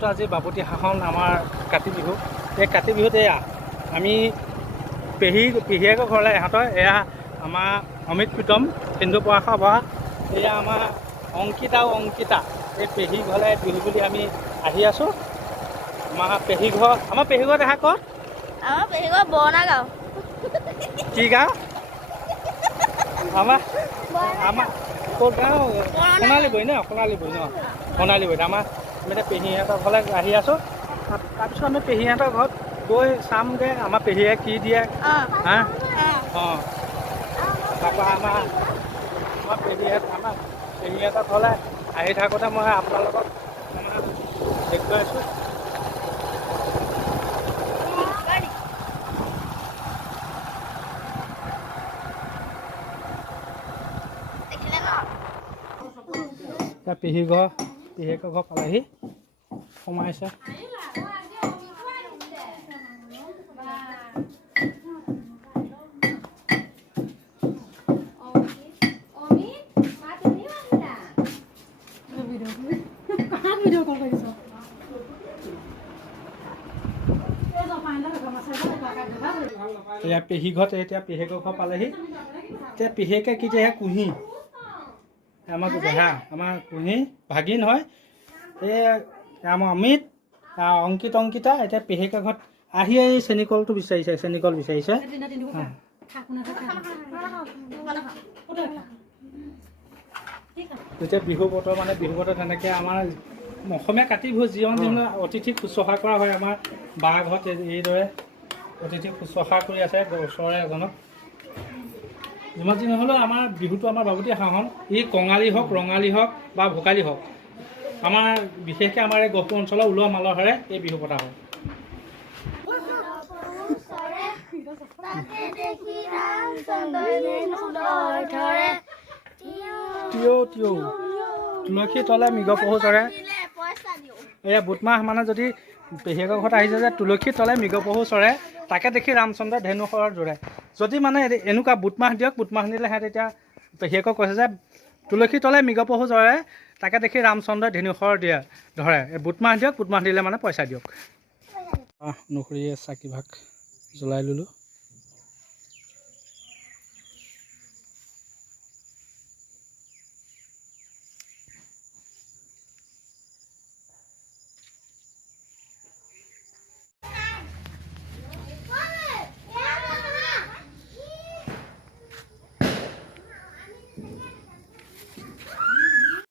যিহেতু আজি বাপুতি শাসন আমাৰ কাতি বিহু, এই কাতি বিহুত এয়া আমি পেহীয়েকৰ ঘৰলৈ ইহঁতৰ এয়া আমাৰ অমিত প্ৰীতম সিন্ধু পৰাশৰ বৰা, এয়া আমাৰ অংকিতা এই পেহী ঘৰলৈ বিহু বুলি আমি আহি আছোঁ। আমাৰ পেহী ঘৰ দেখা ক'ত? আমাৰ পেহী ঘৰ বৰণা গাঁও। কি গাঁও? আমাৰ ক'ত গাঁও? সোণালীবৈ ন? সোণালীবৈত আমাৰ আমি এতিয়া পেহীহঁতৰ ঘৰলৈ আহি আছোঁ। তাৰপিছত আমি পেহীহঁতৰ ঘৰত গৈ চামগৈ আমাৰ পেহীয়ে কি দিয়ে। হা অঁ তাৰপৰা আমাৰ পেহীহঁতৰ ঘৰলৈ আহি থাকোঁতে মই আপোনালোকক দেখুৱাই আছোঁ। পেহীয়েকৰ ঘৰ পালেহি, সোমাইছে। এয়া পেহী ঘৰত এতিয়া পেহীয়েকৰ ঘৰ পালেহি। এতিয়া পেহীয়েকে কি দিয়ে? কুঁহি আমাৰ দেহা আমাৰ কুঁহি ভাগিন হয়। এই আমাৰ অমিত অংকিতা এতিয়া পেহীয়েকৰ ঘৰত আহি চেনিকলটো বিচাৰিছে, চেনিকল বিচাৰিছে। এতিয়া বিহু বতৰ তেনেকৈ আমাৰ অসমীয়া কাতি বিহু যিমান অতিথিক শুশ্ৰূষা কৰা হয়। আমাৰ বাৰ ঘৰত এইদৰে অতিথিক শুশ্ৰূষা কৰি আছে ওচৰৰে এজনক। যিমান যি নহ'লেও আমাৰ বিহুটো আমাৰ বাপুতি শাসন, ই কঙালী হওক ৰঙালী হওক বা ভোগালী হওক, আমাৰ বিশেষকৈ আমাৰ এই গহপুৰ অঞ্চলৰ উলোৱা মালহেৰে এই বিহু পতা হয়। তুলসী তলে মৃগ পহু চৰে। এয়া বুধমাহ মানে যদি পেহীয়েকৰ ঘৰত আহিছে যে তুলসী তলে মৃগ পহু চৰে, তাকে দেখি ৰামচন্দ্ৰ ধেনু শৰত জোৰে। যদি মানে এনেকুৱা বুধমাহ দিয়ক, বুধমাহ দিলে সিহঁতে এতিয়া পেহীয়েকক কৈছে যে তুলসী তলে মৃগ পহু চৰে, তাকে দেখি ৰামচন্দ্ৰই ধেনু শৰ ধৰে। বুধমাহ দিয়ক, বুধমাহ দিলে মানে পইচা দিয়ক। নুখুৰীয়ে চাকিভাগ জ্বলাই ল'লোঁ।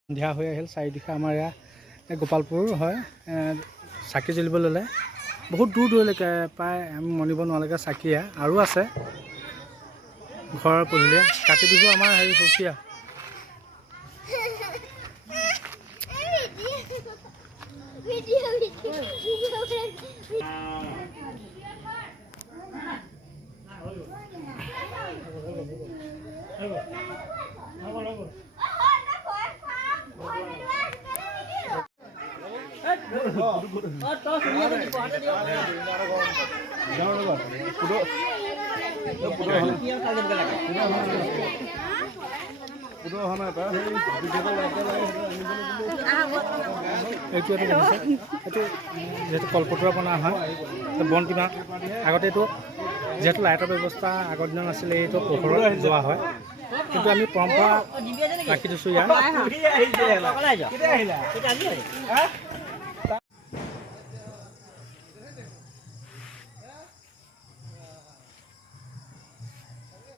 সন্ধিয়া হৈ আহিল, চাৰিদিশে আমাৰ এয়া গোপালপুৰ হয়। চাকি জ্বলিব ল'লে বহুত দূৰ দূৰলৈকে, প্ৰায় আমি মনিব নোৱাৰালৈকে চাকি আৰু আছে ঘৰৰ পদূলিয়ে। কাতি বিহু আমাৰ সুকীয়া। এইটো যিহেতু কলপতুৱা বনোৱা হয়, বন কিনা আগতে এইটো যিহেতু লাইটৰ ব্যৱস্থা আগৰ দিনত নাছিলে, এইটো পোহৰত যোৱা হয়। কিন্তু আমি পৰম্পৰা ৰাখি দিছোঁ ইয়াত।